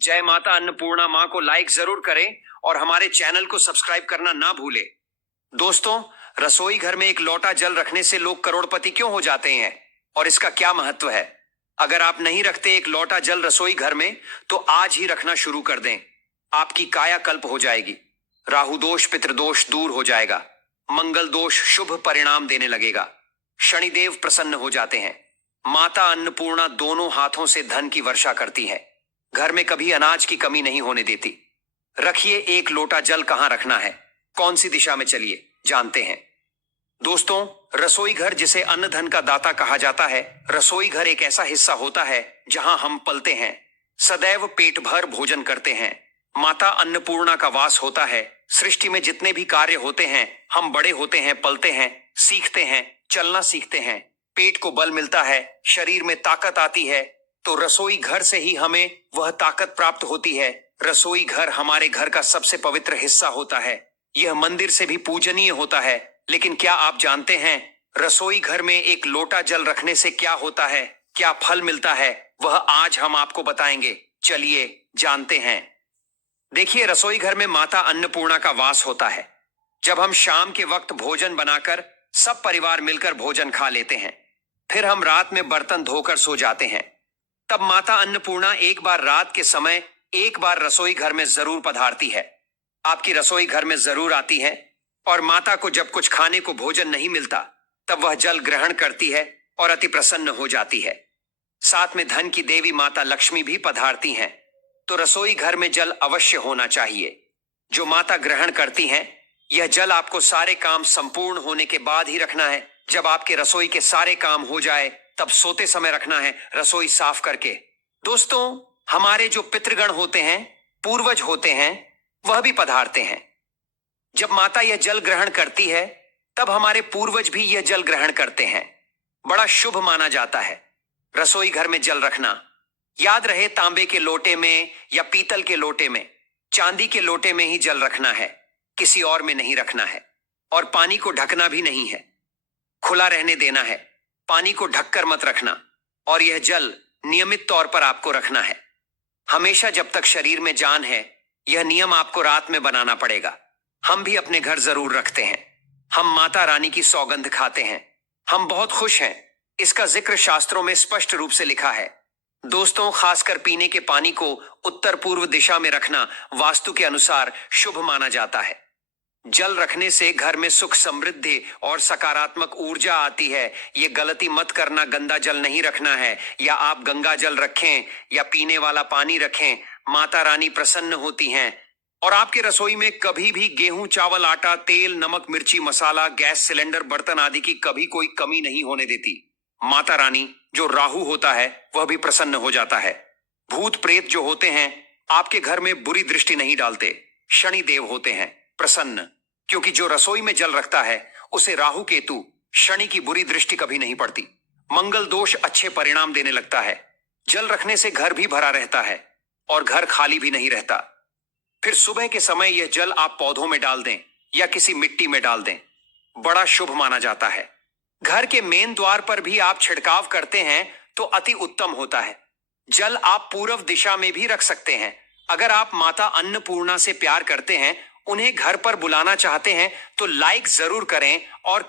जय माता अन्नपूर्णा माँ को लाइक जरूर करें और हमारे चैनल को सब्सक्राइब करना ना भूलें। दोस्तों, रसोई घर में एक लोटा जल रखने से लोग करोड़पति क्यों हो जाते हैं और इसका क्या महत्व है? अगर आप नहीं रखते एक लोटा जल रसोई घर में तो आज ही रखना शुरू कर दें। आपकी कायाकल्प हो जाएगी, राहु दोष पितृदोष दूर हो जाएगा, मंगल दोष शुभ परिणाम देने लगेगा, शनिदेव प्रसन्न हो जाते हैं। माता अन्नपूर्णा दोनों हाथों से धन की वर्षा करती है, घर में कभी अनाज की कमी नहीं होने देती। रखिए एक लोटा जल कहां रखना है, कौन सी दिशा में, चलिए जानते हैं। दोस्तों, रसोई घर जिसे अन्न धन का दाता कहा जाता है, रसोई घर एक ऐसा हिस्सा होता है जहां हम पलते हैं, सदैव पेट भर भोजन करते हैं। माता अन्नपूर्णा का वास होता है। सृष्टि में जितने भी कार्य होते हैं, हम बड़े होते हैं, पलते हैं, सीखते हैं, चलना सीखते हैं, पेट को बल मिलता है, शरीर में ताकत आती है, तो रसोई घर से ही हमें वह ताकत प्राप्त होती है। रसोई घर हमारे घर का सबसे पवित्र हिस्सा होता है। यह मंदिर से भी पूजनीय होता है। लेकिन क्या आप जानते हैं रसोई घर में एक लोटा जल रखने से क्या होता है, क्या फल मिलता है? वह आज हम आपको बताएंगे, चलिए जानते हैं। देखिए, रसोई घर में माता अन्नपूर्णा का वास होता है। जब हम शाम के वक्त भोजन बनाकर सब परिवार मिलकर भोजन खा लेते हैं, फिर हम रात में बर्तन धोकर सो जाते हैं, तब माता अन्नपूर्णा एक बार रात के समय एक बार रसोई घर में जरूर पधारती है। आपकी रसोई घर में जरूर आती है और माता को जब कुछ खाने को भोजन नहीं मिलता तब वह जल ग्रहण करती है और अति प्रसन्न हो जाती है। साथ में धन की देवी माता लक्ष्मी भी पधारती हैं। तो रसोई घर में जल अवश्य होना चाहिए जो माता ग्रहण करती हैं। यह जल आपको सारे काम संपूर्ण होने के बाद ही रखना है। जब आपके रसोई के सारे काम हो जाए तब सोते समय रखना है, रसोई साफ करके। दोस्तों, हमारे जो पितृगण होते हैं, पूर्वज होते हैं, वह भी पधारते हैं। जब माता यह जल ग्रहण करती है तब हमारे पूर्वज भी यह जल ग्रहण करते हैं। बड़ा शुभ माना जाता है रसोई घर में जल रखना। याद रहे, तांबे के लोटे में या पीतल के लोटे में, चांदी के लोटे में ही जल रखना है, किसी और में नहीं रखना है। और पानी को ढकना भी नहीं है, खुला रहने देना है, पानी को ढककर मत रखना। और यह जल नियमित तौर पर आपको रखना है हमेशा जब तक शरीर में जान है। यह नियम आपको रात में बनाना पड़ेगा। हम भी अपने घर जरूर रखते हैं। हम माता रानी की सौगंध खाते हैं। हम बहुत खुश हैं। इसका जिक्र शास्त्रों में स्पष्ट रूप से लिखा है। दोस्तों, खासकर पीने के पानी को उत्तर पूर्व दिशा में रखना वास्तु के अनुसार शुभ माना जाता है। जल रखने से घर में सुख समृद्धि और सकारात्मक ऊर्जा आती है। ये गलती मत करना, गंदा जल नहीं रखना है। या आप गंगा जल रखें या पीने वाला पानी रखें, माता रानी प्रसन्न होती हैं। और आपके रसोई में कभी भी गेहूं, चावल, आटा, तेल, नमक, मिर्ची, मसाला, गैस सिलेंडर, बर्तन आदि की कभी कोई कमी नहीं होने देती। माता रानी जो राहु होता है वह भी प्रसन्न हो जाता है। भूत प्रेत जो होते हैं आपके घर में बुरी दृष्टि नहीं डालते। शनि देव होते हैं प्रसन्न, क्योंकि जो रसोई में जल रखता है उसे राहु केतु शनि की बुरी दृष्टि कभी नहीं पड़ती। मंगल दोष अच्छे परिणाम देने लगता है। जल रखने से घर भी भरा रहता है और घर खाली भी नहीं रहता। फिर सुबह के समय यह जल आप पौधों में डाल दें या किसी मिट्टी में डाल दें, बड़ा शुभ माना जाता है। घर के मेन द्वार पर भी आप छिड़काव करते हैं तो अति उत्तम होता है। जल आप पूर्व दिशा में भी रख सकते हैं। अगर आप माता अन्नपूर्णा से प्यार करते हैं, उन्हें घर पर बुलाना चाहते हैं तो लाइक जरूर करें और